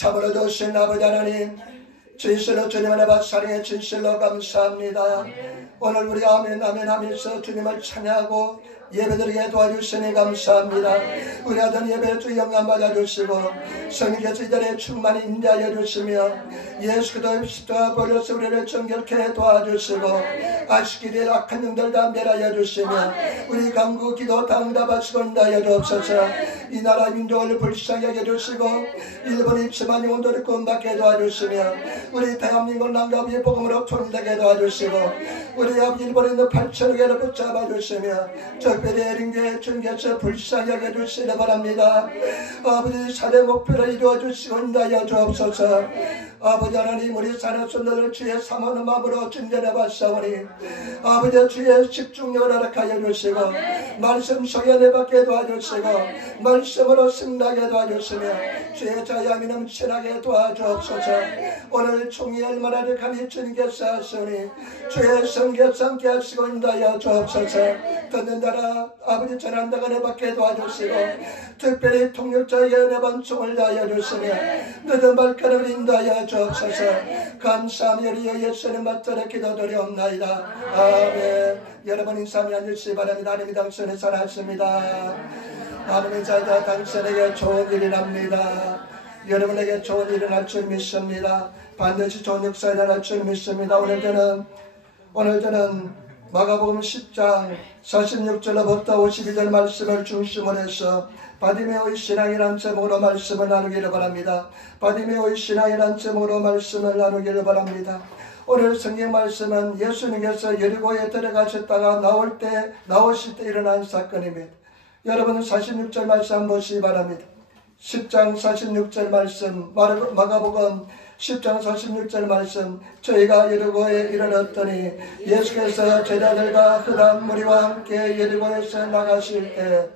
참으로 좋으신 아버지 하나님, 진실로 주님 안에 사랑해 진실로 감사합니다. 오늘 우리 아멘 아멘 하면서 주님을 찬양하고 예배드리게 도와주시니 감사합니다. 우리 아들 예배 주 영감 받아주시고 성령께서 이 자리에 충만히 임재하여 주시며 예수 그리스도의 십자가 보혈로서 우리를 정결케 도와주시고 아시기를 악한 영들 다 멸하여 주시며 우리 간구 기도 다 응답하시고 인도하여 주옵소서. 이 나라 민족을 불쌍히 여겨 주시고 일본의 입심한 영혼들을 구원받게 도와주시며 우리 대한민국 남자의 복음으로 통일되게 도와주시고 우리 아버지 일본에 있는 8천여 개를 붙잡아 주시며 특별히 에린교회 주님께서 불쌍히 여겨 주시기 바랍니다. 아버지 사대 목표를 이루어 주시고 인도하여 주옵소서. 아버지 하나님, 우리 사는 손들을 주의 사모하는 마음으로 진전해 봤사오니 아버지 주의 집중력을 허락하여 주시고 말씀 속에 내받게 도와주시고 말씀으로 승리하게 도와주시며 주의 자유함이 넘치나게 도와주옵소서. 오늘 총회 얼마나를 간이 주님께서 하시오니 주의 성결 함께 하시고 인도하여 주옵소서. 듣는 자라 아버지 전한다가 내받게 도와주시고 특별히 통역자에게 내반총을 다하여 주시며 늦은 발걸음을 인도하여 주옵소서. 감사하며 우리 예수님 맞들어 기도드리옵나이다. 아멘. 여러분 인사하며 앉으시기 바랍니다. 하나님이 당신을 사랑하십니다. 하나님의 자녀 당신에게 좋은 일이 납니다. 여러분에게 좋은 일이 날 줄 믿습니다. 반드시 좋은 역사가 날 줄 믿습니다. 오늘 저는 마가복음 10장 46절로부터 52절 말씀을 중심으로 해서 바디메오의 신앙이란 제목으로 말씀을 나누기를 바랍니다. 바디메오의 신앙이란 제목으로 말씀을 나누기를 바랍니다. 오늘 성경 말씀은 예수님께서 여리고에 들어가셨다가 나오실 때 일어난 사건입니다. 여러분 46절 말씀 한번 보시기 바랍니다. 10장 46절 말씀, 마가복음 10장 46절 말씀. 저희가 여리고에 이르렀더니 예수께서 제자들과 흑암 무리와 함께 여리고에서 나가실 때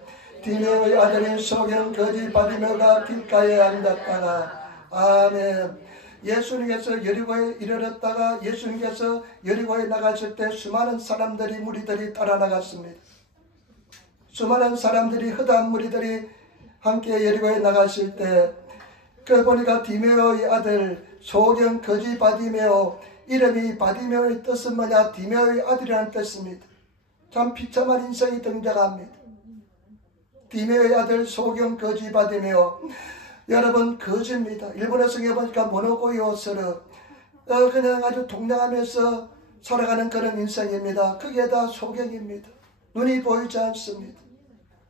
디메오의 아들인 소경 거지 바디메오가 길가에 앉았다가. 아멘. 예수님께서 여리고에 이르렀다가 예수님께서 여리고에 나가실 때 수많은 사람들이 무리들이 따라 나갔습니다. 수많은 사람들이 흑암 무리들이 함께 여리고에 나가실 때 그 보니까 디메오의 아들 소경 거지 바디메오, 이름이 바디메오의 뜻은 뭐냐? 디메오의 아들이라는 뜻입니다. 참 비참한 인생이 등장합니다. 디메오의 아들 소경 거지 바디메오. 여러분 거지입니다. 일본어 성에 보니까 모노고요스르, 그냥 아주 동냥하면서 살아가는 그런 인생입니다. 그게 다 소경입니다. 눈이 보이지 않습니다.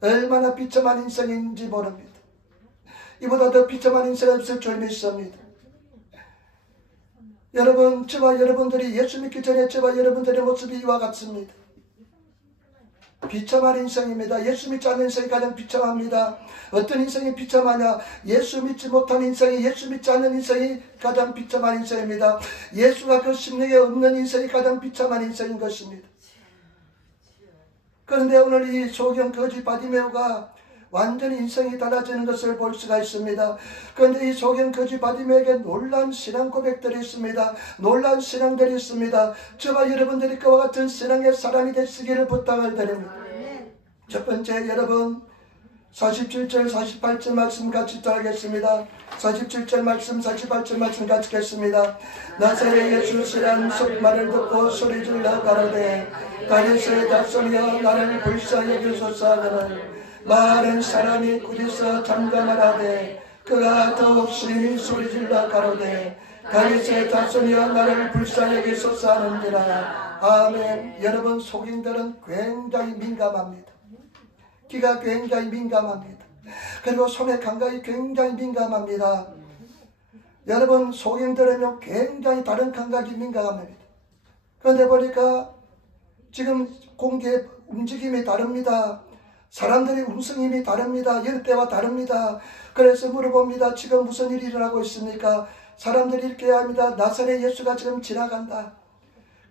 얼마나 비참한 인생인지 모릅니다. 이보다 더 비참한 인생 없을 줄 믿습니다. 여러분, 저와 여러분들이 예수 믿기 전에 저와 여러분들의 모습이 이와 같습니다. 비참한 인생입니다. 예수 믿지 않는 인생이 가장 비참합니다. 어떤 인생이 비참하냐? 예수 믿지 못한 인생이, 예수 믿지 않는 인생이 가장 비참한 인생입니다. 예수가 그 심령에 없는 인생이 가장 비참한 인생인 것입니다. 그런데 오늘 이 소경 거지 바디메오가 완전히 인생이 달라지는 것을 볼 수가 있습니다. 그런데 이 소경 거지 바디메오에게 놀라운 신앙 고백들이 있습니다. 놀라운 신앙들이 있습니다. 저와 여러분들이 그와 같은 신앙의 사람이 되시기를 부탁을 드립니다. 첫 번째, 여러분 47절 48절 말씀 같이 따르겠습니다. 47절 말씀 48절 말씀 같이 읽겠습니다. 나사렛 예수시란 말을 듣고 소리질러 가로되 다윗의 자손이여 나를 불쌍히 여기소서 하거늘 많은 사람이 꾸짖어 잠잠하라되 그가 더욱 심히 소리질러 가로되 다윗의 자손이여 나를 불쌍히 여기소서 하는지라. 아멘. 여러분, 속인들은 굉장히 민감합니다. 귀가 굉장히 민감합니다. 그리고 손의 감각이 굉장히 민감합니다. 여러분, 소경들은요 굉장히 다른 감각이 민감합니다. 그런데 보니까 지금 공기의 움직임이 다릅니다. 사람들의 움직임이 다릅니다. 열대와 다릅니다. 그래서 물어봅니다. 지금 무슨 일이 일어나고 있습니까? 사람들이 이렇게 합니다. 나사렛 예수가 지금 지나간다.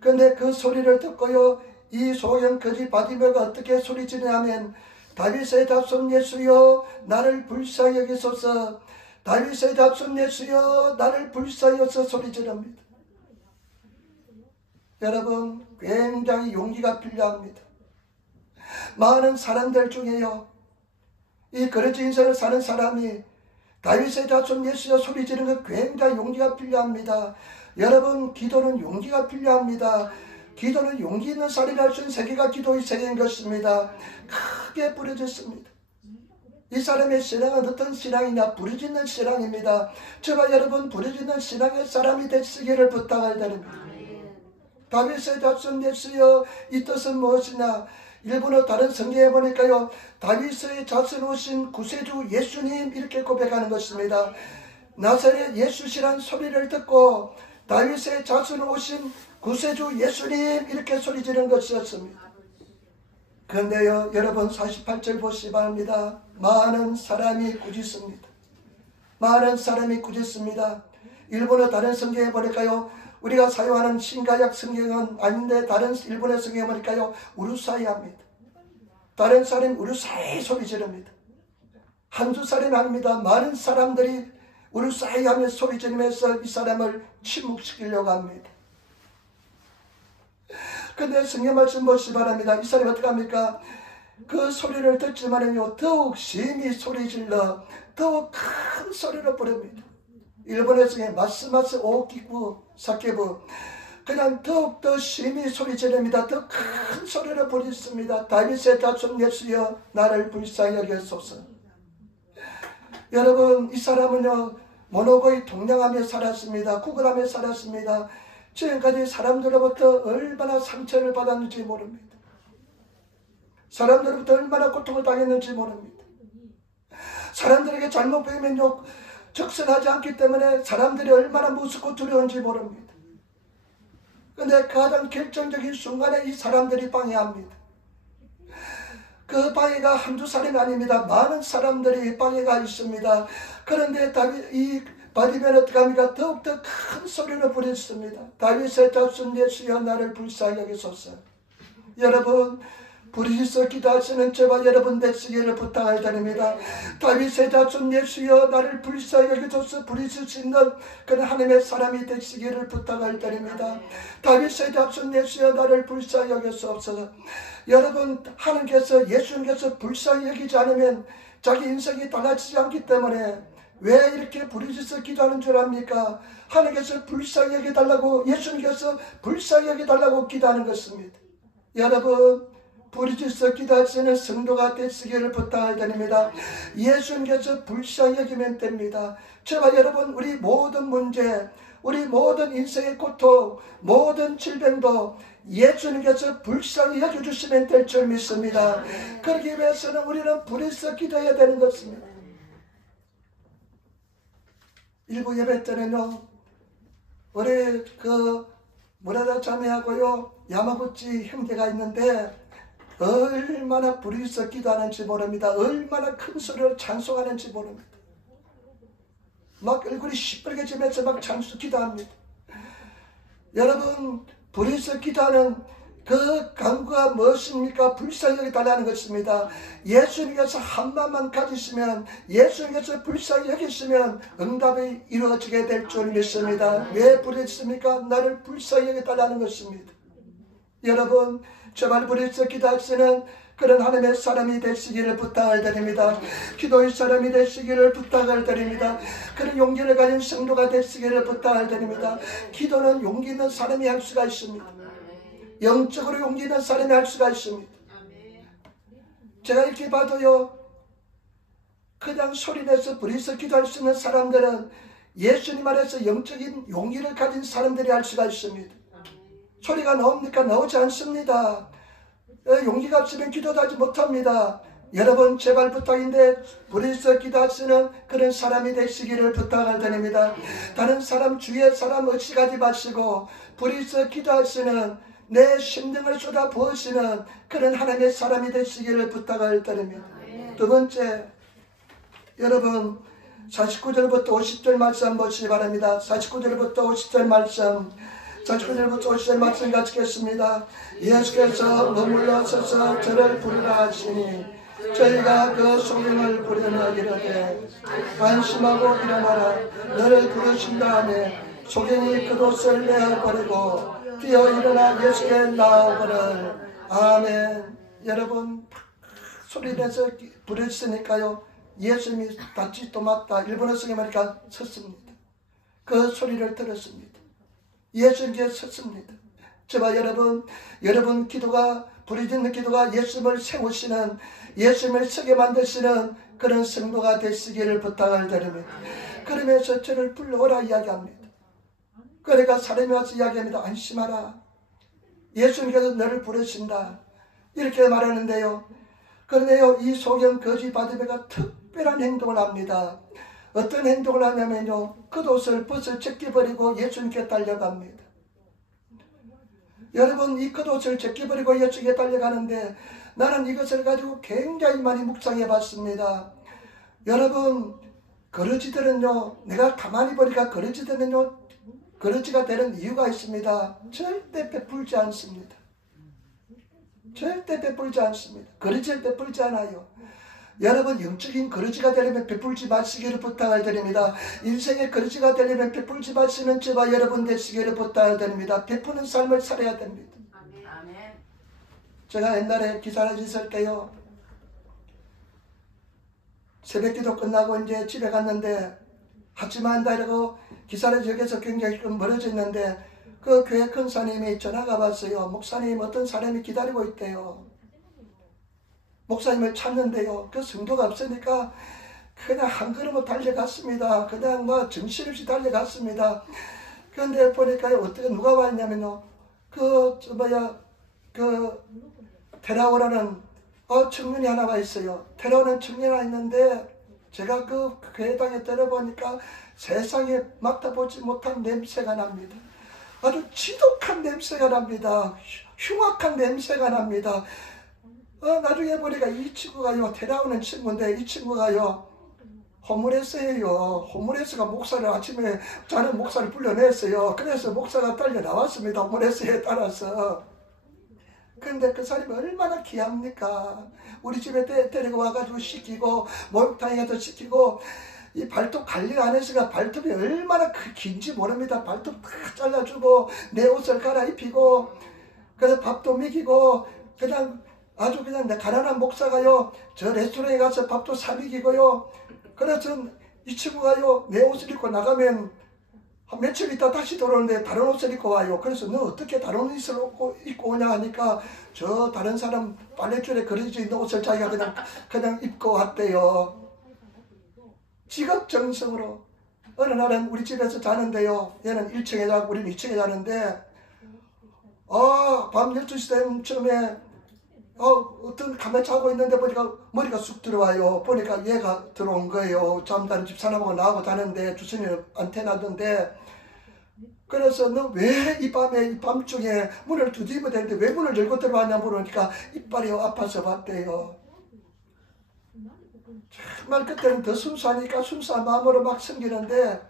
그런데 그 소리를 듣고요, 이 소경 거지 바디메오가 어떻게 소리지냐면 다윗의 자손 예수여 나를 불쌍히 여기소서, 다윗의 자손 예수여 나를 불쌍히 여기소서 소리지릅니다. 여러분, 굉장히 용기가 필요합니다. 많은 사람들 중에요, 이 거지 인생을 사는 사람이 다윗의 자손 예수여 소리 지르는 것 굉장히 용기가 필요합니다. 여러분, 기도는 용기가 필요합니다. 기도는 용기 있는 사람이 할 수 있는 세계가 기도의 세계인 것입니다. 크게 부르짖습니다. 이 사람의 신앙은 어떤 신앙이냐? 부르짖는 신앙입니다. 제발 여러분, 부르짖는 신앙의 사람이 되시기를 부탁을 드립니다. 다윗의 자손 예수여, 이 뜻은 무엇이냐? 일본어 다른 성경에 보니까요, 다윗의 자손 오신 구세주 예수님, 이렇게 고백하는 것입니다. 나사렛 예수시란 소리를 듣고 다윗의 자손 오신 구세주 예수님, 이렇게 소리지른 것이었습니다. 그런데요, 여러분 48절 보시기 바랍니다. 많은 사람이 꾸짖습니다. 많은 사람이 꾸짖습니다. 일본어 다른 성경에 보니까요, 우리가 사용하는 신가약 성경은 아닌데 다른 일본의 성경에 보니까요, 우루사이 합니다. 다른 사람이 우루사이 소리 지릅니다. 한두 사람이 아닙니다. 많은 사람들이 우루사이 하며 소리 지르면서 이 사람을 침묵시키려고 합니다. 근데 성경 말씀 보시기 바랍니다. 이 사람이 어떻게 합니까? 그 소리를 듣지만은요, 더욱 심히 소리 질러 더욱 큰 소리로 부릅니다. 일본에서 마스마스 오키쿠 사케부, 그냥 더욱더 심히 소리 지릅니다. 더 큰 소리로 부르짖습니다. 다윗의 자손 예수여, 나를 불쌍히 여기소서. 여러분, 이 사람은요, 모노고이 동냥하며 살았습니다. 구걸하며 살았습니다. 지금까지 사람들로부터 얼마나 상처를 받았는지 모릅니다. 사람들로부터 얼마나 고통을 당했는지 모릅니다. 사람들에게 잘못 보이면 적선하지 않기 때문에 사람들이 얼마나 무섭고 두려운지 모릅니다. 그런데 가장 결정적인 순간에 이 사람들이 방해합니다. 그 방해가 한두 사람이 아닙니다. 많은 사람들이 방해가 있습니다. 그런데 이 바디면 어떻게 합니까? 더욱더 큰 소리로 부르짖습니다. 다윗의 자손 예수여, 나를 불쌍히 여기소서. 여러분, 부르짖어 기도하시는 저와 여러분 되시기를 부탁을 드립니다. 다윗의 자손 예수여, 나를 불쌍히 여기소서 부르짖을 수 있는 그런 하나님의 사람이 되시기를 부탁을 드립니다. 다윗의 자손 예수여, 나를 불쌍히 여기소서. 여러분, 하나님께서, 예수님께서 불쌍히 여기지 않으면 자기 인생이 달라지지 않기 때문에 왜 이렇게 부르짖어 기도하는 줄 압니까? 하나님께서 불쌍히 여겨달라고, 예수님께서 불쌍히 여겨달라고 기도하는 것입니다. 여러분, 부르짖어 기도하시는 성도가 되시기를 부탁을 드립니다. 예수님께서 불쌍히 여기면 됩니다. 제가 여러분, 우리 모든 문제, 우리 모든 인생의 고통, 모든 질병도 예수님께서 불쌍히 여겨주시면 될 줄 믿습니다. 그러기 위해서는 우리는 부르짖어 기도해야 되는 것입니다. 일부 예배 때는요, 우리 무라다 자매하고요, 야마구치 형제가 있는데 얼마나 부르짖어 기도하는지 모릅니다. 얼마나 큰 소리로 찬송하는지 모릅니다. 막 얼굴이 시뻘게 지면서 막 기도합니다. 여러분, 부르짖어 기도하는 그 간구가 무엇입니까? 불쌍히 여겨달라는 것입니다. 예수님께서 한 마음만 가지시면, 예수님께서 불쌍히 여기시면 응답이 이루어지게 될 줄 믿습니다. 왜 부르짖습니까? 나를 불쌍히 여겨달라는 것입니다. 여러분, 제발 부르짖어 기도하시는 그런 하나님의 사람이 되시기를 부탁을 드립니다. 기도의 사람이 되시기를 부탁을 드립니다. 그런 용기를 가진 성도가 되시기를 부탁을 드립니다. 기도는 용기 있는 사람이 할 수가 있습니다. 영적으로 용기 있는 사람이 할 수가 있습니다. 제가 이렇게 봐도요, 그냥 소리내서 부르짖어 기도할 수 있는 사람들은 예수님 안에서 영적인 용기를 가진 사람들이 할 수가 있습니다. 소리가 나옵니까? 나오지 않습니다. 용기가 없으면 기도도 하지 못합니다. 여러분, 제발 부탁인데 부르짖어 기도하시는 그런 사람이 되시기를 부탁을 드립니다. 다른 사람, 주위의 사람 의식하지 마시고 부르짖어 기도하시는, 내 심령을 쏟아 부으시는 그런 하나님의 사람이 되시기를 부탁을 드립니다. 두 번째, 여러분 49절부터 50절 말씀 보시기 바랍니다. 49절부터 50절 말씀, 49절부터 50절 말씀 같이 읽겠습니다. 예수께서 머물러 서서 저를 부르라 하시니 저희가 그 소명을 부르며 이르되 안심하고 일어나라, 너를 부르신다 하며 소경이 그 옷을 내어버리고 뛰어 일어나 예수께 나오거늘. 아멘. 여러분, 소리내서 부르짖으니까요, 예수님이 닫지 또 맞다. 일본어 성에 말하니까 섰습니다. 그 소리를 들었습니다. 예수님께 섰습니다. 저와 여러분 기도가 부르짖는 기도가 예수님을 세우시는, 예수님을 서게 만드시는 그런 성도가 되시기를 부탁을 드립니다. 그러면서 저를 불러오라 이야기합니다. 그러니까 사람이 와서 이야기합니다. 안심하라. 예수님께서 너를 부르신다. 이렇게 말하는데요. 그런데요, 이 소경 거지 바디메가 특별한 행동을 합니다. 어떤 행동을 하냐면요, 겉옷을 벗어제껴버리고 예수님께 달려갑니다. 여러분, 이 겉옷을 제껴버리고 예수님께 달려가는데 나는 이것을 가지고 굉장히 많이 묵상해 봤습니다. 여러분, 거르지들은요, 내가 가만히 보니까 거르지들은요, 거르지가 되는 이유가 있습니다. 절대 베풀지 않습니다. 절대 베풀지 않습니다. 거르지를 베풀지 않아요. 여러분, 영적인 거르지가 되려면 베풀지 마시기를 부탁을 드립니다. 인생의 거르지가 되려면 베풀지 마시는 저와 여러분 되시기를 부탁을 드립니다. 베푸는 삶을 살아야 됩니다. 아멘. 제가 옛날에 기사를 있을 때요, 새벽기도 끝나고 이제 집에 갔는데 하지만 한다 이러고 기사를역에서 굉장히 좀 멀어져 있는데 그 교회 큰사님이 전화가 왔어요. 목사님, 어떤 사람이 기다리고 있대요. 목사님을 찾는데요. 그 성도가 없으니까 그냥 한 걸음으로 달려갔습니다. 그냥 뭐 정신없이 달려갔습니다. 그런데 보니까 어떻게 누가 왔냐면요, 그 테라오라는 청년이 하나 와 있어요. 테라오는 청년이 하나 있는데 제가 그 교회당에 들어보니까 세상에 맡아보지 못한 냄새가 납니다. 아주 지독한 냄새가 납니다. 흉악한 냄새가 납니다. 나중에 보니까 이 친구가요, 테라오는 친구인데 이 친구가요, 호물레스예요. 호물레스가 목사를 아침에 자는 목사를 불러냈어요. 그래서 목사가 딸려 나왔습니다. 호물레스에 따라서. 그런데 그 사람이 얼마나 귀합니까? 우리 집에 데리고 와가지고 씻기고 목욕탕에 가서 씻기고, 이 발톱 관리 안에서가 발톱이 얼마나 긴지 모릅니다. 발톱 다 잘라주고 내 옷을 갈아입히고, 그래서 밥도 먹이고, 그냥 아주 그냥 가난한 목사가요, 저 레스토랑에 가서 밥도 사 먹이고요. 그래서 이 친구가요, 내 옷을 입고 나가면 한 며칠 있다 다시 돌아오는데 다른 옷을 입고 와요. 그래서 너 어떻게 다른 옷을 입고 오냐 하니까 저 다른 사람 빨래줄에 그려져 있는 옷을 자기가 그냥 입고 왔대요. 지극정성으로. 어느 날은 우리 집에서 자는데요, 얘는 1층에 자고 우리는 2층에 자는데 밤 12시 쯤에 어떤 가만히 자고 있는데 보니까 머리가 쑥 들어와요. 보니까 얘가 들어온 거예요. 잠자는 집 사람하고 나하고 자는데 주선이를 안테나던데, 그래서 너 왜 이 밤에, 이 밤중에 문을 두드리면 되는데 왜 문을 열고 들어왔냐 물으니까 이빨이 아파서 왔대요. 정말 그때는 더 순수하니까 순수한 마음으로 막 섬기는데,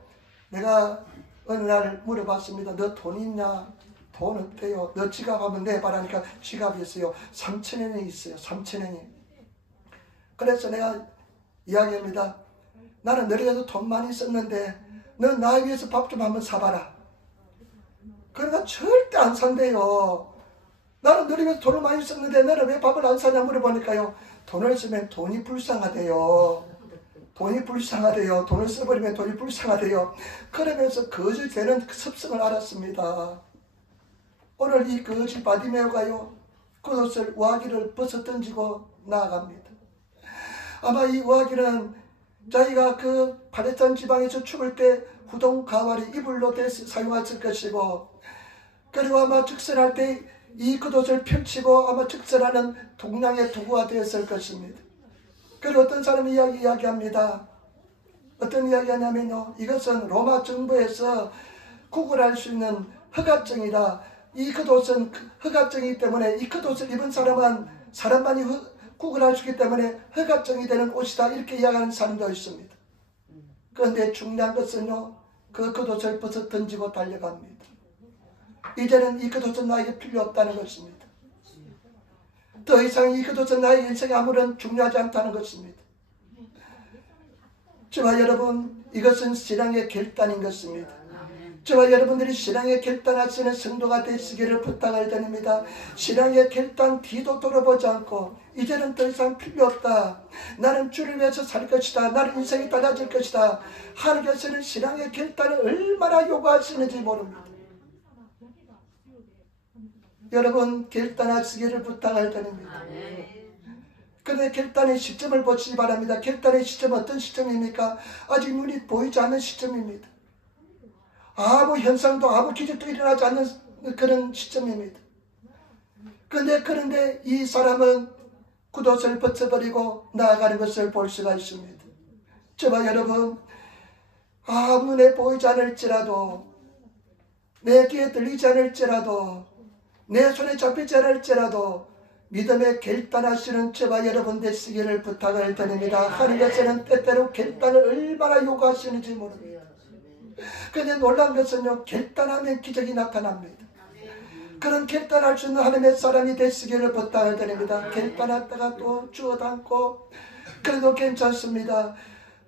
내가 어느 날 물어봤습니다. 너 돈 있냐? 돈 없대요. 너 지갑 한번 내봐라니까 지갑이 있어요. 3,000원이 있어요. 3,000원이. 그래서 내가 이야기합니다. 나는 너희에도 돈 많이 썼는데 너 나에 위해서 밥 좀 한번 사봐라. 그러니까 절대 안 산대요. 나는 너희 위해서 돈을 많이 썼는데 너는 왜 밥을 안 사냐 물어보니까요, 돈을 쓰면 돈이 불쌍하대요. 돈이 불쌍하대요. 돈을 써버리면 돈이 불쌍하대요. 그러면서 거짓되는 습성을 알았습니다. 오늘 이 거지 바디메오가요, 겉옷을 우아기를 벗어 던지고 나아갑니다. 아마 이 우아기는 자기가 그 팔레스타인 지방에서 죽을 때 후동 가와리 이불로 사용했을 것이고, 그리고 아마 즉선할 때 이 겉옷을 펼치고 아마 즉선하는 동량의 도구가 되었을 것입니다. 그리고 어떤 사람이 이야기합니다. 어떤 이야기하냐면요, 이것은 로마 정부에서 구걸할 수 있는 허가증이다. 이 겉옷은 허가증이기 때문에 이 겉옷을 입은 사람만이 구걸할 수 있기 때문에 허가증이 되는 옷이다. 이렇게 이야기하는 사람도 있습니다. 그런데 중요한 것은요, 그 겉옷을 벗어 던지고 달려갑니다. 이제는 이 겉옷은 나에게 필요 없다는 것입니다. 더 이상 이 겉옷은 나의 인생에 아무런 중요하지 않다는 것입니다. 저와 여러분, 이것은 신앙의 결단인 것입니다. 저와 여러분들이 신앙의 결단하시는 성도가 되시기를 부탁을 드립니다. 신앙의 결단 뒤도 돌아보지 않고 이제는 더 이상 필요 없다. 나는 주를 위해서 살 것이다. 나는 인생이 달라질 것이다. 하나님께서는 신앙의 결단을 얼마나 요구하시는지 모릅니다. 여러분 결단하시기를 부탁을 드립니다. 그런데 결단의 시점을 보시기 바랍니다. 결단의 시점은 어떤 시점입니까? 아직 눈이 보이지 않는 시점입니다. 아무 현상도 아무 기적도 일어나지 않는 그런 시점입니다. 그런데 이 사람은 굿옷을 벗어버리고 나아가는 것을 볼 수가 있습니다. 저와 여러분, 눈에 보이지 않을지라도, 내 귀에 들리지 않을지라도, 내 손에 잡히지 않을지라도 믿음에 결단하시는 저와 여러분 되시기를 부탁을 드립니다. 하나님께서는 때때로 결단을 얼마나 요구하시는지 모릅니다. 그런데 놀라운 것은요, 결단하면 기적이 나타납니다. 그런 결단할 수 있는 하나님의 사람이 되시기를 부탁을 드립니다. 결단했다가 또 주워 담고 그래도 괜찮습니다.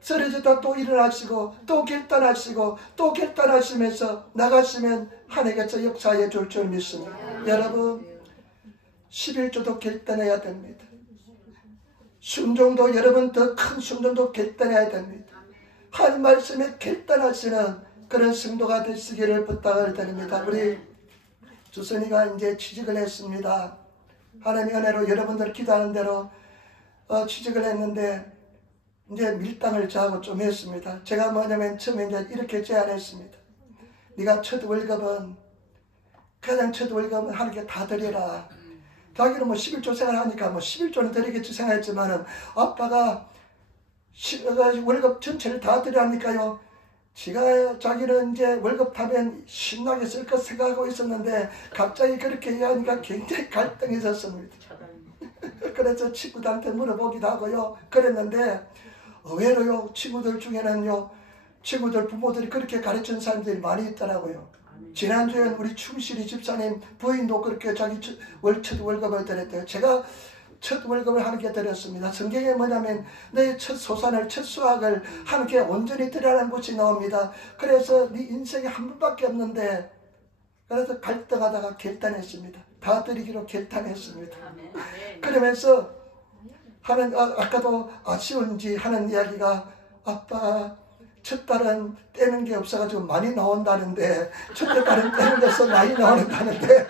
쓰러졌다 또 일어나시고 또 결단하시고 또 결단하시면서 나가시면 하나님께서 역사해 줄 줄 믿습니다. 여러분 11조도 결단해야 됩니다. 순종도 여러분 더 큰 순종도 결단해야 됩니다. 하나님 말씀에 결단하시는 그런 성도가 되시기를 부탁을 드립니다. 우리 주선이가 이제 취직을 했습니다. 하나님의 은혜로 여러분들 기도하는 대로 취직을 했는데 이제 밀당을 저하고 좀 했습니다. 제가 뭐냐면 처음에 이제 이렇게 제안했습니다. 네가 첫 월급은 가장 첫 월급은 하나님께 다 드려라. 자기는 뭐 11조 생활하니까 뭐 11조는 드리겠지 생각했지만은 아빠가 월급 전체를 다 드리라니까요. 자기는 이제 월급 타면 신나게 쓸 것 생각하고 있었는데 갑자기 그렇게 얘기하니까 굉장히 갈등이 있었습니다. 그래서 친구들한테 물어보기도 하고요. 그랬는데 의외로요 친구들 중에는요 친구들 부모들이 그렇게 가르치는 사람들이 많이 있더라고요. 지난주에는 우리 충실이 집사님 부인도 그렇게 자기 첫 월급을 드렸대요. 제가 첫 월급을 하나님께 드렸습니다. 성경에 뭐냐면 내 첫 소산을 첫 수확을 하나님께 온전히 드리라는 것이 나옵니다. 그래서 네 인생에 한 번밖에 없는데 그래서 갈등하다가 결단했습니다. 다 드리기로 결단했습니다. 그러면서 아까도 아쉬운지 하는 이야기가 아빠 첫 딸은 떼는 게 없어가지고 많이 나온다는데 첫째 딸은 떼는 게 없어 많이 나온다는데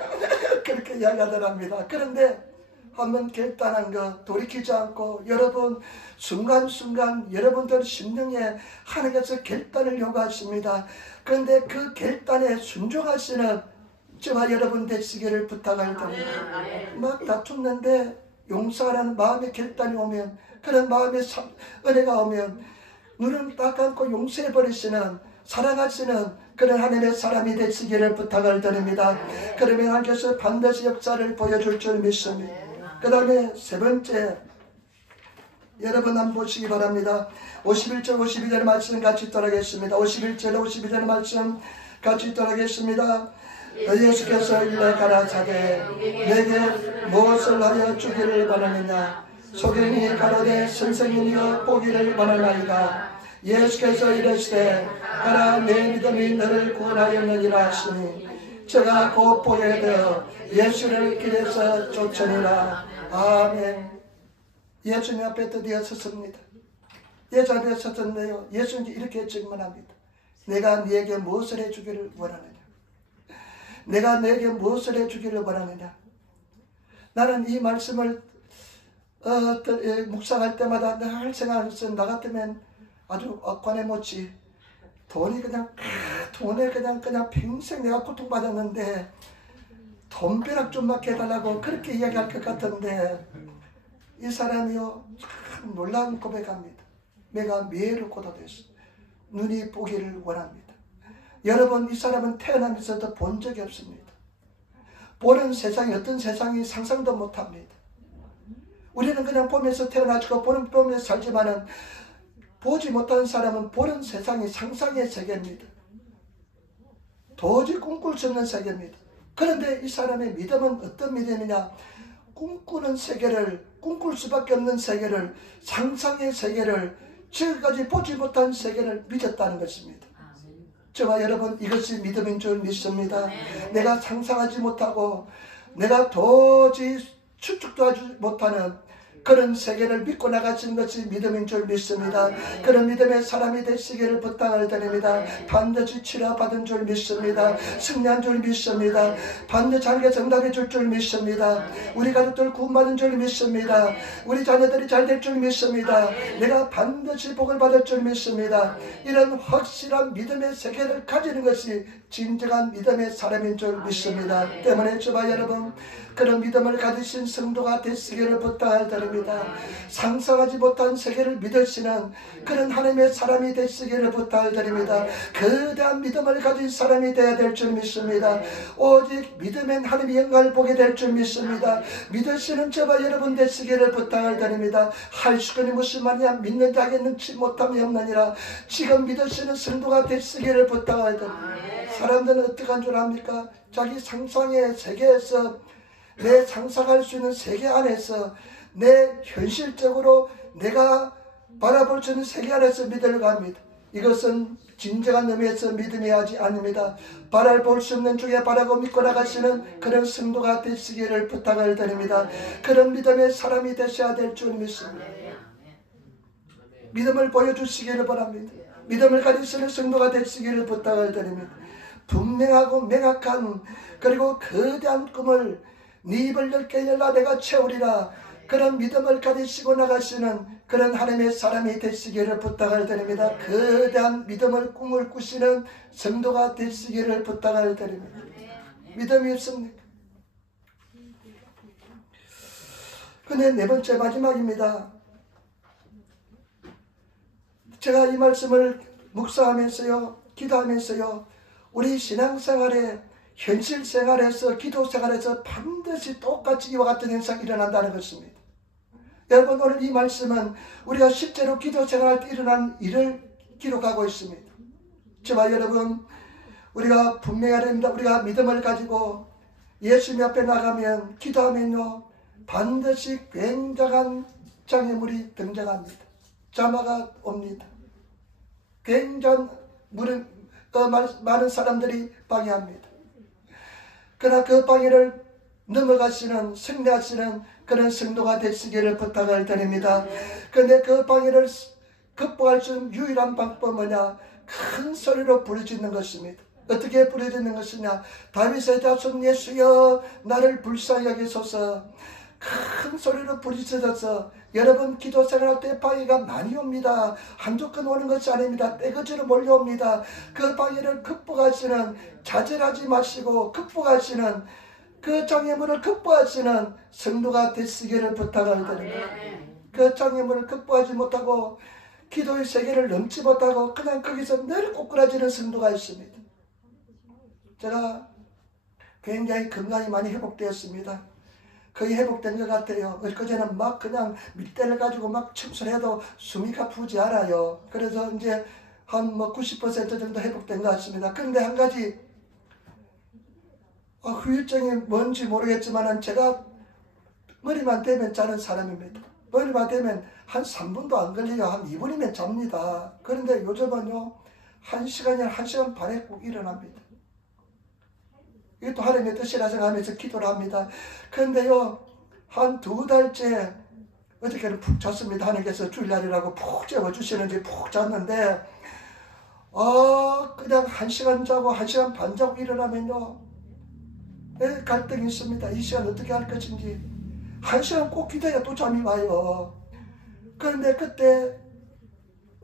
그렇게 이야기하더랍니다. 그런데 한번 결단한 거 돌이키지 않고 여러분 순간순간 여러분들 심령에 하나님께서 결단을 요구하십니다. 그런데 그 결단에 순종하시는 저와 여러분 되시기를 부탁을 드립니다. 막 다퉜는데 용서하라는 마음의 결단이 오면 그런 마음의 은혜가 오면 눈은 딱 감고 용서해버리시는 사랑하시는 그런 하나님의 사람이 되시기를 부탁을 드립니다. 그러면 하나님께서 반드시 역사를 보여줄 줄 믿습니다. 그 다음에 세 번째 여러분 한번 보시기 바랍니다. 51절 52절 말씀 같이 따라하겠습니다. 51절 52절 말씀 같이 따라하겠습니다. 예수께서 일러 가라사대 내게 무엇을 하여 주기를 원하느냐 소경이 가로되 선생님이여 보기를 원하나이다. 예수께서 이르시되 가라 내 믿음이 너를 구원하였느니라 하시니 저가 곧 보게 되어 예수를 길에서 쫓으니라. 아멘. 예수님 앞에 드디어 섰습니다. 예수 앞에 섰는데요 예수님이 이렇게 질문합니다. 내가 네게 무엇을 해주기를 원하느냐. 내가 네게 무엇을 해주기를 원하느냐. 나는 이 말씀을 묵상할 때마다 내가 할 생각을 나 같으면 아주 억관에 못지 돈에 그냥 평생 내가 고통받았는데 돈벼락 좀 맞게 해달라고 그렇게 이야기할 것 같은데 이 사람이요 참 놀라운 고백합니다. 내가 미해를 고도됐어. 눈이 보기를 원합니다. 여러분 이 사람은 태어나면서도 본 적이 없습니다. 보는 세상이 어떤 세상이 상상도 못합니다. 우리는 그냥 보면서 태어나고 보면서 살지만은 보지 못하는 사람은 보는 세상이 상상의 세계입니다. 도저히 꿈꿀 수 없는 세계입니다. 그런데 이 사람의 믿음은 어떤 믿음이냐. 꿈꾸는 세계를 꿈꿀 수밖에 없는 세계를 상상의 세계를 지금까지 보지 못한 세계를 믿었다는 것입니다. 저와 여러분, 이것이 믿음인 줄 믿습니다. 내가 상상하지 못하고 내가 도저히 추측도 하지 못하는 그런 세계를 믿고 나가시는 것이 믿음인 줄 믿습니다. 그런 믿음의 사람이 되시기를 부탁을 드립니다. 반드시 치료받은 줄 믿습니다. 승리한 줄 믿습니다. 반드시 하나님께 정답해 줄 줄 믿습니다. 우리 가족들 구원받은 줄 믿습니다. 우리 자녀들이 잘 될 줄 믿습니다. 내가 반드시 복을 받을 줄 믿습니다. 이런 확실한 믿음의 세계를 가지는 것이 진정한 믿음의 사람인 줄 믿습니다. 때문에 저와 여러분, 그런 믿음을 가지신 성도가 되시기를 부탁을 드립니다. 상상하지 못한 세계를 믿으시는 그런 하나님의 사람이 되시기를 부탁을 드립니다. 거대한 믿음을 가진 사람이 되어야 될 줄 믿습니다. 오직 믿음엔 하나님의 영광을 보게 될 줄 믿습니다. 믿으시는 저와 여러분 되시기를 부탁을 드립니다. 할 수건이 무슨 말이냐, 믿는 자에게 능치 못함이 없느니라. 지금 믿으시는 성도가 되시기를 부탁을 드립니다. 사람들은 어떻게 한 줄 압니까? 자기 상상의 세계에서, 내 상상할 수 있는 세계 안에서, 내 현실적으로 내가 바라볼 수 있는 세계 안에서 믿으려고 합니다. 이것은 진정한 의미에서 믿음이 하지 아닙니다. 바라볼 수 없는 중에 바라고 믿고 나가시는 그런 성도가 되시기를 부탁을 드립니다. 그런 믿음의 사람이 되셔야 될 줄 믿습니다. 믿음을 보여주시기를 바랍니다. 믿음을 가지시는 성도가 되시기를 부탁을 드립니다. 분명하고 명확한, 그리고 거대한 꿈을 네 입을 넓게 열라 내가 채우리라, 그런 믿음을 가지시고 나가시는 그런 하나님의 사람이 되시기를 부탁을 드립니다. 거대한 믿음을 꿈을 꾸시는 성도가 되시기를 부탁을 드립니다. 믿음이 없습니까? 근데 네 번째, 마지막입니다. 제가 이 말씀을 묵상하면서요, 기도하면서요, 우리 신앙생활에, 현실 생활에서, 기도 생활에서 반드시 똑같이 이와 같은 현상이 일어난다는 것입니다. 여러분, 오늘 이 말씀은 우리가 실제로 기도 생활할 때 일어난 일을 기록하고 있습니다. 저와 여러분, 우리가 분명해야 됩니다. 우리가 믿음을 가지고 예수님 앞에 나가면, 기도하면요, 반드시 굉장한 장애물이 등장합니다. 자마가 옵니다. 굉장한 많은 사람들이 방해합니다. 그러나 그 방해를 넘어가시는, 승리하시는 그런 성도가 되시기를 부탁을 드립니다. 그런데 그 방해를 극복할 수 있는 유일한 방법은 뭐냐? 큰 소리로 부르짖는 것입니다. 어떻게 부르짖는 것이냐? 다윗의 자손 예수여 나를 불쌍히 여기소서. 큰 소리로 부르짖어서, 여러분 기도 생활할 때 방해가 많이 옵니다. 한두 건 오는 것이 아닙니다. 떼거지로 몰려옵니다. 그 방해를 극복하시는, 좌절하지 마시고 극복하시는, 그 장애물을 극복하시는 성도가 되시기를 부탁을 드립니다. 그 장애물을 극복하지 못하고 기도의 세계를 넘지 못하고 그냥 거기서 늘 꼬꾸라지는 성도가 있습니다. 제가 굉장히 건강이 많이 회복되었습니다. 거의 회복된 것 같아요. 엊그제는 막 그냥 밀대를 가지고 막 청소를 해도 숨이 가쁘지 않아요. 그래서 이제 한 90% 정도 회복된 것 같습니다. 그런데 한 가지 후유증이 뭔지 모르겠지만 제가 머리만 대면 자는 사람입니다. 머리만 대면 한 3분도 안 걸려요. 한 2분이면 잡니다. 그런데 요즘은요, 1시간이나 1시간 반에 꼭 일어납니다. 이것도 하나님의 뜻이라 생각하면서 기도를 합니다. 그런데요, 한 2달째 어저께는 푹 잤습니다. 하나님께서 주일날이라고 푹 재워주시는지 푹 잤는데 그냥 1시간 자고 1시간 반 자고 일어나면요, 갈등이 있습니다. 이 시간 어떻게 할 것인지. 1시간 꼭 기도해야 또 잠이 와요. 그런데 그때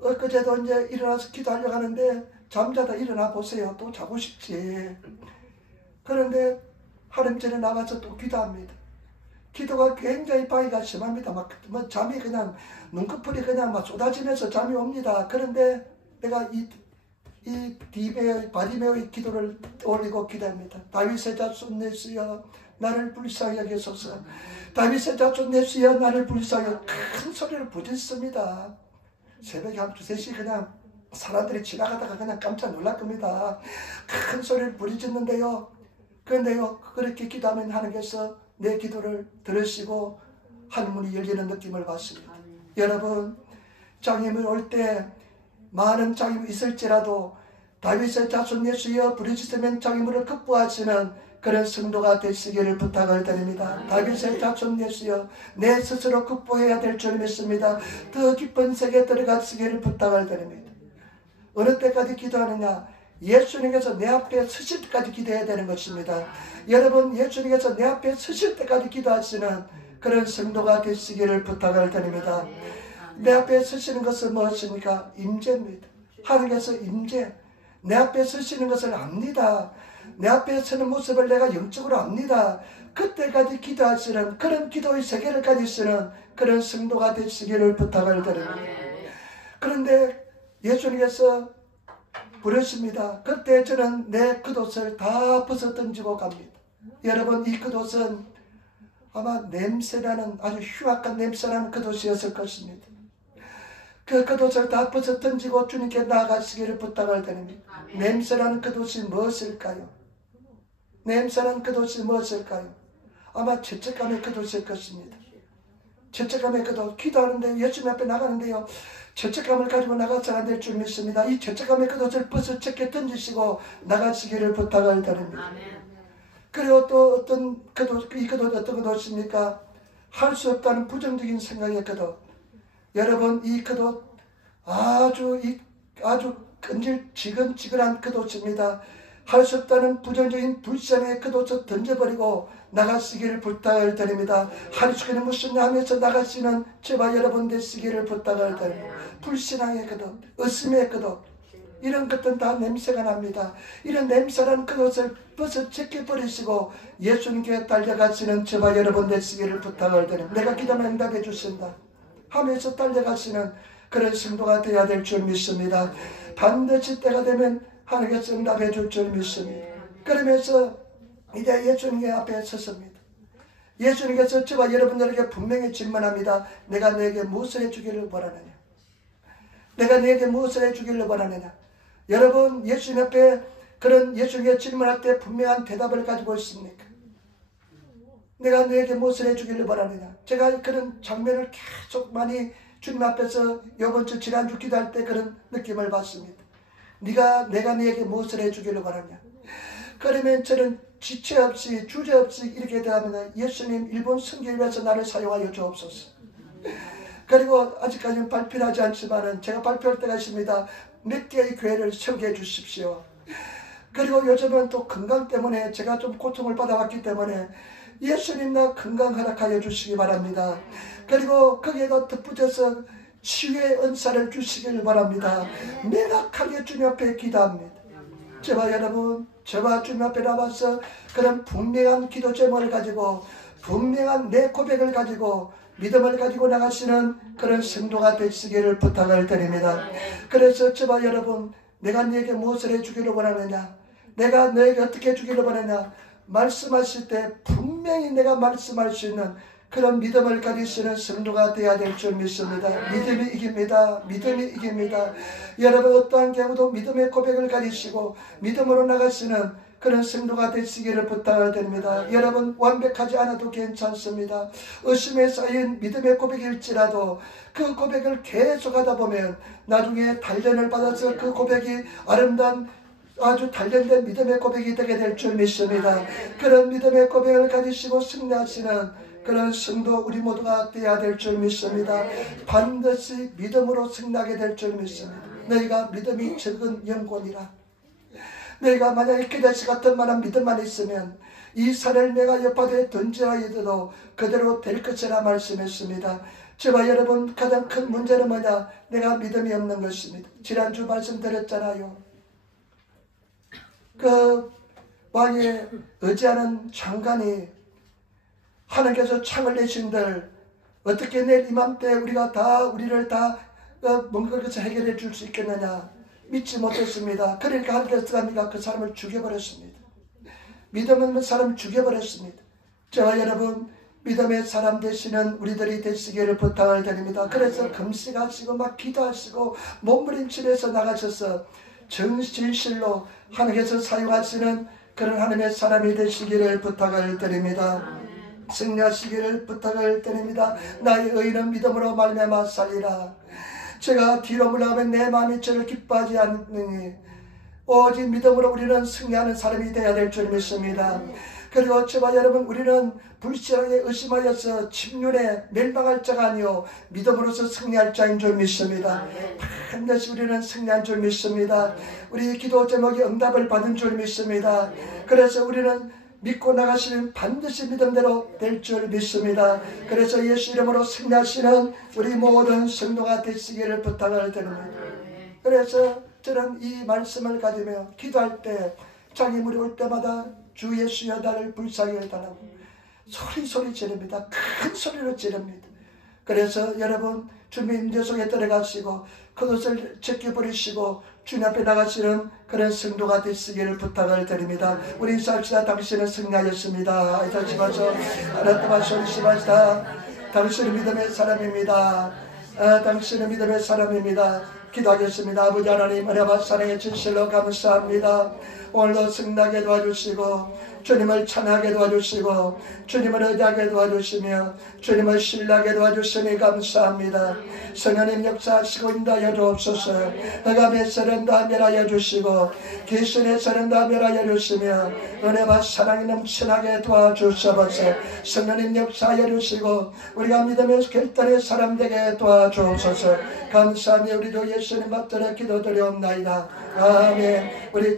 엊그제도 이제 일어나서 기도하려고 하는데 잠자다 일어나 보세요. 또 자고 싶지. 그런데 하루 전에 나가서 또 기도합니다. 기도가 굉장히 방해가 심합니다. 막 잠이 그냥 눈꺼풀이 그냥 막 쏟아지면서 잠이 옵니다. 그런데 내가 이 바디메오의 기도를 올리고 기도합니다. 다윗의 자손 예수여 나를 불쌍히 여기소서. 다윗의 자손 예수여 나를 불쌍히 여기소서. 큰 소리를 부르짖습니다. 새벽에 한 2-3시 그냥 사람들이 지나가다가 그냥 깜짝 놀랄 겁니다. 큰 소리를 부르짖는데요. 그런데요, 그렇게 기도하면 하나님께서 내 기도를 들으시고 하늘문이 열리는 느낌을 받습니다. 여러분, 장애물 올 때 많은 장애물이 있을지라도 다윗의 자손 예수여 부르짖으면 장애물을 극복하시는 그런 성도가 되시기를 부탁을 드립니다. 다윗의 자손 예수여 내 스스로 극복해야 될 줄 믿습니다. 더 깊은 세계에 들어가시기를 부탁을 드립니다. 어느 때까지 기도하느냐? 예수님께서 내 앞에 서실 때까지 기도해야 되는 것입니다. 여러분 예수님께서 내 앞에 서실 때까지 기도하시는 그런 성도가 되시기를 부탁을 드립니다. 내 앞에 서시는 것은 무엇입니까? 임재입니다. 하나님께서 임재. 내 앞에 서시는 것을 압니다. 내 앞에 서는 모습을 내가 영적으로 압니다. 그때까지 기도하시는 그런 기도의 세계를 가지시는 그런 성도가 되시기를 부탁을 드립니다. 그런데 예수님께서 부르십니다. 그때 저는 내 겉옷을 다 벗어 던지고 갑니다. 여러분 이 겉옷은 아마 냄새나는 아주 흉악한 냄새나는 겉옷이었을 것입니다. 그 겉옷을 다 벗어 던지고 주님께 나아가시기를 부탁을 드립니다. 냄새나는 겉옷이 무엇일까요? 냄새나는 겉옷이 무엇일까요? 아마 죄책감의 겉옷일 것입니다. 죄책감의 겉옷. 기도하는데 예수님 앞에 나가는데요. 죄책감을 가지고 나가서 안 될 줄 믿습니다. 이 죄책감의 겉옷을 벗어 제게 던지시고 나가시기를 부탁을 드립니다. 그리고 또 어떤 겉옷, 이 겉옷 어떤 겉옷입니까? 할 수 없다는 부정적인 생각의 겉옷. 여러분 이 겉옷 아주 지근지근한 겉옷입니다. 할 수 없다는 부정적인 불쌍의 겉옷을 던져버리고 나가시기를 부탁을 드립니다. 할 수 있는 무슨 하면서 나가시는 제발 여러분 되시기를 부탁을 드립니다. 불신앙의 겉옷, 의심의 겉옷, 이런 것들은 다 냄새가 납니다. 이런 냄새나는 겉옷을 벗어 제껴버리시고 예수님께 달려가시는 제발 여러분 되시기를 부탁을 드립니다. 내가 기도하면 응답해 주신다 하면서 달려가시는 그런 성도가 되어야 될 줄 믿습니다. 반드시 때가 되면 하나님께서 응답해 줄 줄 믿습니다. 그러면서 이제 예수님 앞에 섰습니다. 예수님께서 저와 여러분들에게 분명히 질문합니다. 내가 너에게 무엇을 해주기를 원하느냐? 내가 너에게 무엇을 해주기를 원하느냐? 여러분 예수님 앞에 그런 예수님께 질문할 때 분명한 대답을 가지고 있습니까? 내가 너에게 무엇을 해주기를 원하느냐? 제가 그런 장면을 계속 많이 주님 앞에서 이번 주 지난주 기도할 때 그런 느낌을 받습니다. 내가 너에게 무엇을 해주기를 원하냐? 그러면 저는 지체 없이 주제 없이 이렇게 대답합니다. 예수님 일본 선교를 위해서 나를 사용하여 주옵소서. 그리고 아직까지는 발표를 하지 않지만 제가 발표할 때가 있습니다. 몇 개의 교회를 세우게 해 주십시오. 그리고 요즘은 또 건강 때문에 제가 좀 고통을 받아왔기 때문에 예수님 나 건강 허락하여 주시기 바랍니다. 그리고 거기에다 덧붙여서 치유의 은사를 주시길 바랍니다. 매각하게 주님 앞에 기도합니다. 저와 여러분, 저와 주님 앞에 나와서 그런 분명한 기도 제목을 가지고 분명한 내 고백을 가지고 믿음을 가지고 나가시는 그런 성도가 되시기를 부탁을 드립니다. 그래서 저와 여러분, 내가 너에게 무엇을 해주기를 원하느냐? 내가 너에게 어떻게 해주기를 원하느냐? 말씀하실 때 분명히 내가 말씀할 수 있는 그런 믿음을 가지시는 성도가 되어야 될 줄 믿습니다. 믿음이 이깁니다. 믿음이 이깁니다. 여러분 어떠한 경우도 믿음의 고백을 가지시고 믿음으로 나가시는 그런 성도가 되시기를 부탁을 드립니다. 여러분 완벽하지 않아도 괜찮습니다. 의심에 쌓인 믿음의 고백일지라도 그 고백을 계속하다 보면 나중에 단련을 받아서 그 고백이 아름다운 아주 단련된 믿음의 고백이 되게 될 줄 믿습니다. 그런 믿음의 고백을 가지시고 승리하시는 그런 성도 우리 모두가 되어야 될 줄 믿습니다. 반드시 믿음으로 승리하게 될 줄 믿습니다. 너희가 믿음이 적은 영혼이라. 너희가 만약에 기대시 같은 만한 믿음만 있으면 이 산을 내가 여파대에 던지라 해도 그대로 될 것이라 말씀했습니다. 저와 여러분 가장 큰 문제는 뭐냐? 내가 믿음이 없는 것입니다. 지난주 말씀드렸잖아요. 그 왕에 의지하는 장관이 하나님께서 창을 내신들 어떻게 내일 이맘때 우리를 다 뭔가 것을 해결해 줄 수 있겠느냐 믿지 못했습니다. 그러니까 하나님께서 합니까? 그 사람을 죽여버렸습니다. 믿음 없는 사람을 죽여버렸습니다. 저와 여러분 믿음의 사람 되시는 우리들이 되시기를 부탁을 드립니다. 그래서 금식하시고 막 기도하시고 몸부림치면서 나가셔서 진실로 하나님께서 사용하시는 그런 하나님의 사람이 되시기를 부탁을 드립니다. 승리하시기를 부탁을 드립니다. 나의 의인은 믿음으로 말미암아 살리라. 제가 뒤로 물러가면 내 마음이 저를 기뻐하지 않느니 오직 믿음으로 우리는 승리하는 사람이 되어야 될 줄 믿습니다. 그리고 저와 여러분, 우리는 불신하게 의심하여서 침륜에 멸망할 자가 아니요 믿음으로서 승리할 자인 줄 믿습니다. 반드시 우리는 승리한 줄 믿습니다. 우리 기도 제목이 응답을 받은 줄 믿습니다. 그래서 우리는 믿고 나가시는 반드시 믿음대로 될 줄 믿습니다. 그래서 예수 이름으로 승리하시는 우리 모든 성도가 되시기를 부탁을 드립니다. 그래서 저는 이 말씀을 가지며 기도할 때 장애물이 올 때마다 주 예수여 나를 불쌍히 해달라고 소리 지릅니다. 큰 소리로 지릅니다. 그래서 여러분 주님 임재 속에 들어가시고 그것을 제껴버리시고 주님 앞에 나가시는 그런 성도가 되시기를 부탁을 드립니다. 우리 인사합시다. 당신은 승리하였습니다. 다시 마셔 하나님과 소리시마시다. 당신은 믿음의 사람입니다. 당신은 믿음의 사람입니다. 기도하겠습니다. 아버지 하나님, 은혜와 사랑의 진실로 감사합니다. 오늘도 승리하게 도와주시고 주님을 찬양하게 도와주시고 주님을 의지하게 도와주시며 주님을 신뢰하게 도와주시니 감사합니다. 성령님 역사하시고 인도하여 주옵소서. 흑암의 세련다 멸하여 주시고 귀신의 세련다 멸하여 주시며 은혜와 사랑이 넘치나게 도와주셔서 성령님 역사하여 주시고 우리가 믿음의 결단의 사람 되게 도와주옵소서. 감사하며 우리 주 예수님 받들어 기도드리옵나이다. 아멘. 우리